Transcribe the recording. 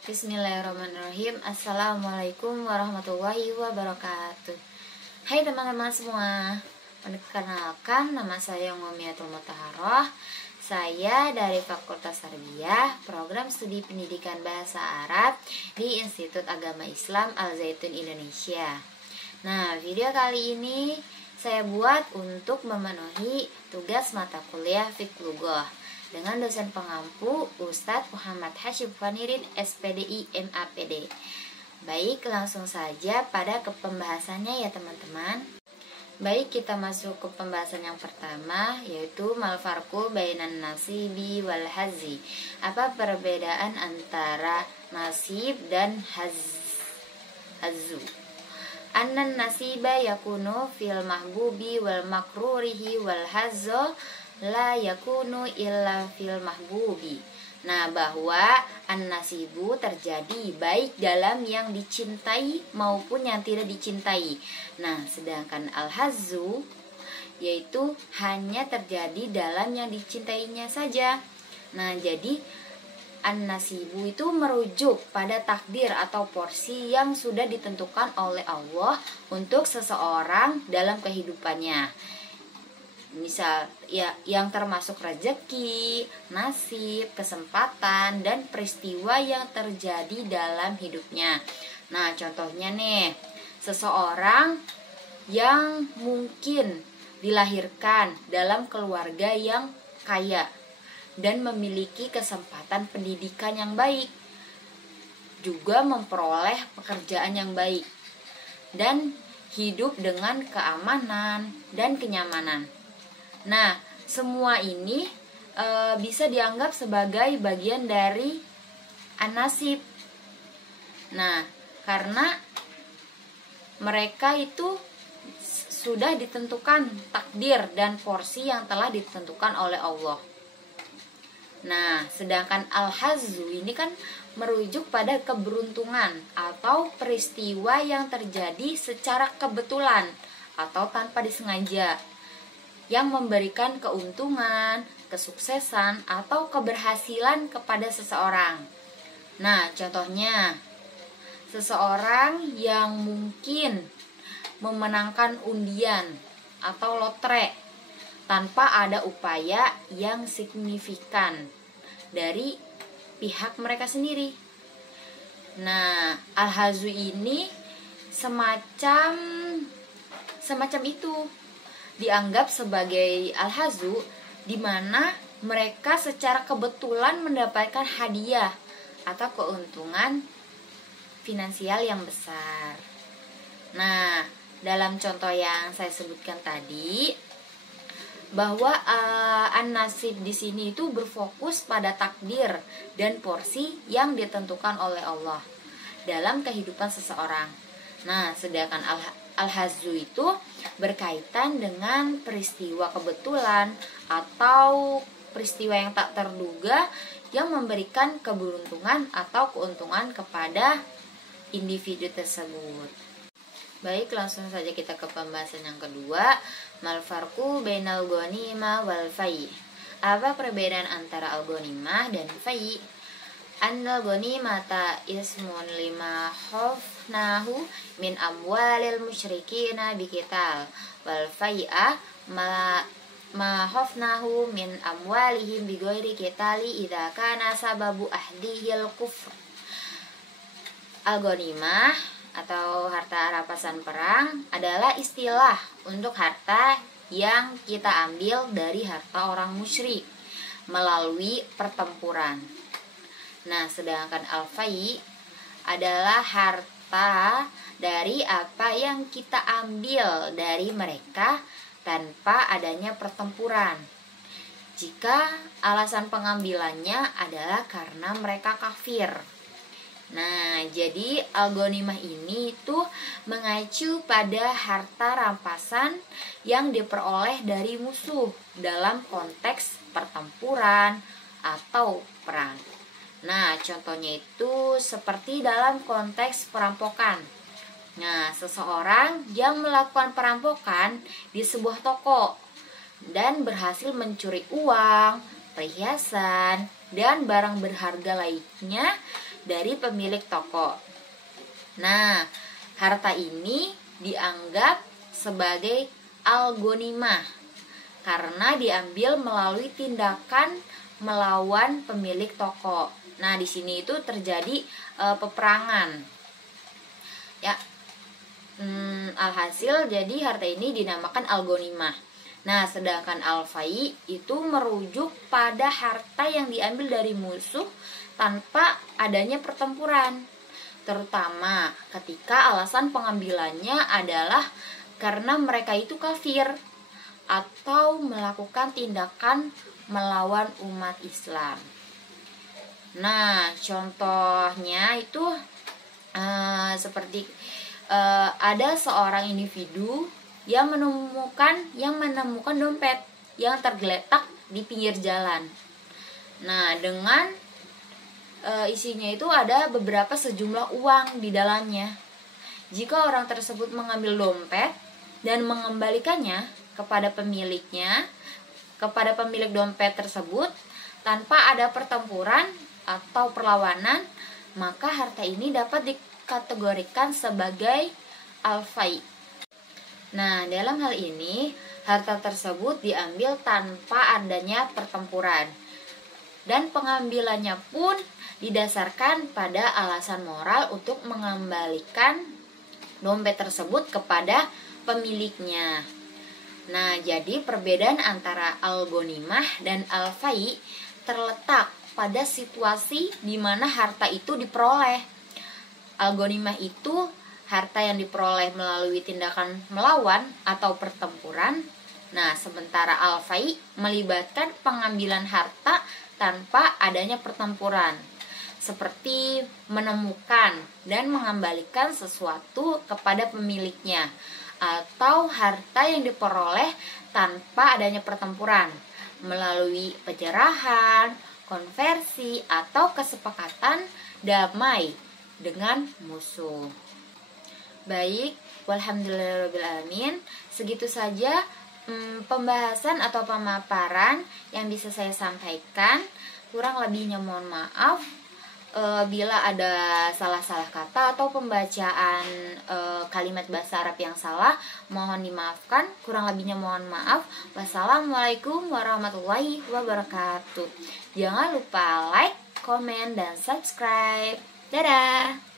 Bismillahirrahmanirrahim. Assalamualaikum warahmatullahi wabarakatuh. Hai teman-teman semua, perkenalkan nama saya Ngomiatul Mutahharoh. Saya dari Fakultas Tarbiyah, Program Studi Pendidikan Bahasa Arab di Institut Agama Islam Al-Zaitun Indonesia. Nah, video kali ini saya buat untuk memenuhi tugas mata kuliah Fiqh Lughah dengan dosen pengampu Ustadz Muhammad Hashim Fanirin, SPDI MAPD. Baik, langsung saja pada pembahasannya ya teman-teman. Baik, kita masuk ke pembahasan yang pertama, yaitu mal farqu bainan nasibi wal hazzi. Apa perbedaan antara nasib dan hazzu? Annan nasiba yakunu fil mahbubi wal makrurihi wal hazzo la yakunu illa fil mahbubi. Nah, bahwa an-nasibu terjadi baik dalam yang dicintai maupun yang tidak dicintai. Nah, sedangkan al-hazzu yaitu hanya terjadi dalam yang dicintainya saja. Nah, jadi an-nasibu itu merujuk pada takdir atau porsi yang sudah ditentukan oleh Allah untuk seseorang dalam kehidupannya. Misal ya, yang termasuk rezeki, nasib, kesempatan, dan peristiwa yang terjadi dalam hidupnya. Nah, contohnya nih, seseorang yang mungkin dilahirkan dalam keluarga yang kaya dan memiliki kesempatan pendidikan yang baik, juga memperoleh pekerjaan yang baik, dan hidup dengan keamanan dan kenyamanan. Nah, semua ini bisa dianggap sebagai bagian dari an-nasib. Nah, karena mereka itu sudah ditentukan takdir dan porsi yang telah ditentukan oleh Allah. Nah, sedangkan al-hazzu ini kan merujuk pada keberuntungan atau peristiwa yang terjadi secara kebetulan atau tanpa disengaja, yang memberikan keuntungan, kesuksesan, atau keberhasilan kepada seseorang. Nah, contohnya, seseorang yang mungkin memenangkan undian atau lotre tanpa ada upaya yang signifikan dari pihak mereka sendiri. Nah, al-hazzu ini semacam itu dianggap sebagai al-hazzu, di mana mereka secara kebetulan mendapatkan hadiah atau keuntungan finansial yang besar. Nah, dalam contoh yang saya sebutkan tadi, bahwa an-nasib di sini itu berfokus pada takdir dan porsi yang ditentukan oleh Allah dalam kehidupan seseorang. Nah, sedangkan al-hazzu itu berkaitan dengan peristiwa kebetulan atau peristiwa yang tak terduga yang memberikan keberuntungan atau keuntungan kepada individu tersebut. Baik, langsung saja kita ke pembahasan yang kedua, mal farqu bainal ghanimah wal fai'. Apa perbedaan antara al-ghanimah dan fai'? Annal ghanimata ismun lima khafnahu min amwalil musyrikina biqital wal fai'a ma khafnahu min amwalihim bighairi qitali idza kana sababu ahdihil kufr. Al-ghanimah atau harta rampasan perang adalah istilah untuk harta yang kita ambil dari harta orang musyrik melalui pertempuran. Nah, sedangkan al-fai' adalah harta dari apa yang kita ambil dari mereka tanpa adanya pertempuran, jika alasan pengambilannya adalah karena mereka kafir. Nah, jadi al-ghanimah ini tuh mengacu pada harta rampasan yang diperoleh dari musuh dalam konteks pertempuran atau perang. Nah, contohnya itu seperti dalam konteks perampokan. Nah, seseorang yang melakukan perampokan di sebuah toko dan berhasil mencuri uang, perhiasan, dan barang berharga lainnya dari pemilik toko. Nah, harta ini dianggap sebagai al-ghanimah karena diambil melalui tindakan melawan pemilik toko. Nah, di sini itu terjadi peperangan. Ya. Alhasil jadi harta ini dinamakan al-ghanimah. Nah, sedangkan al-fai itu merujuk pada harta yang diambil dari musuh tanpa adanya pertempuran, terutama ketika alasan pengambilannya adalah karena mereka itu kafir atau melakukan tindakan melawan umat Islam. Nah, contohnya itu seperti ada seorang individu yang menemukan dompet yang tergeletak di pinggir jalan. Nah, dengan isinya itu ada beberapa sejumlah uang di dalamnya. Jika orang tersebut mengambil dompet dan mengembalikannya kepada pemiliknya, kepada pemilik dompet tersebut tanpa ada pertempuran atau perlawanan, maka harta ini dapat dikategorikan sebagai al-fai. Nah, dalam hal ini harta tersebut diambil tanpa adanya pertempuran dan pengambilannya pun didasarkan pada alasan moral untuk mengembalikan dompet tersebut kepada pemiliknya. Nah, jadi perbedaan antara al-ghanimah dan al-fai terletak pada situasi di mana harta itu diperoleh. Al-ghanimah itu harta yang diperoleh melalui tindakan melawan atau pertempuran. Nah, sementara al-fai melibatkan pengambilan harta tanpa adanya pertempuran, seperti menemukan dan mengembalikan sesuatu kepada pemiliknya, atau harta yang diperoleh tanpa adanya pertempuran melalui penyerahan, konversi, atau kesepakatan damai dengan musuh. Baik, walhamdulillahirobbilalamin. Segitu saja pembahasan atau pemaparan yang bisa saya sampaikan. Kurang lebihnya mohon maaf. Bila ada salah-salah kata atau pembacaan kalimat bahasa Arab yang salah, mohon dimaafkan. Kurang lebihnya mohon maaf. Wassalamualaikum warahmatullahi wabarakatuh. Jangan lupa like, komen, dan subscribe. Dadah.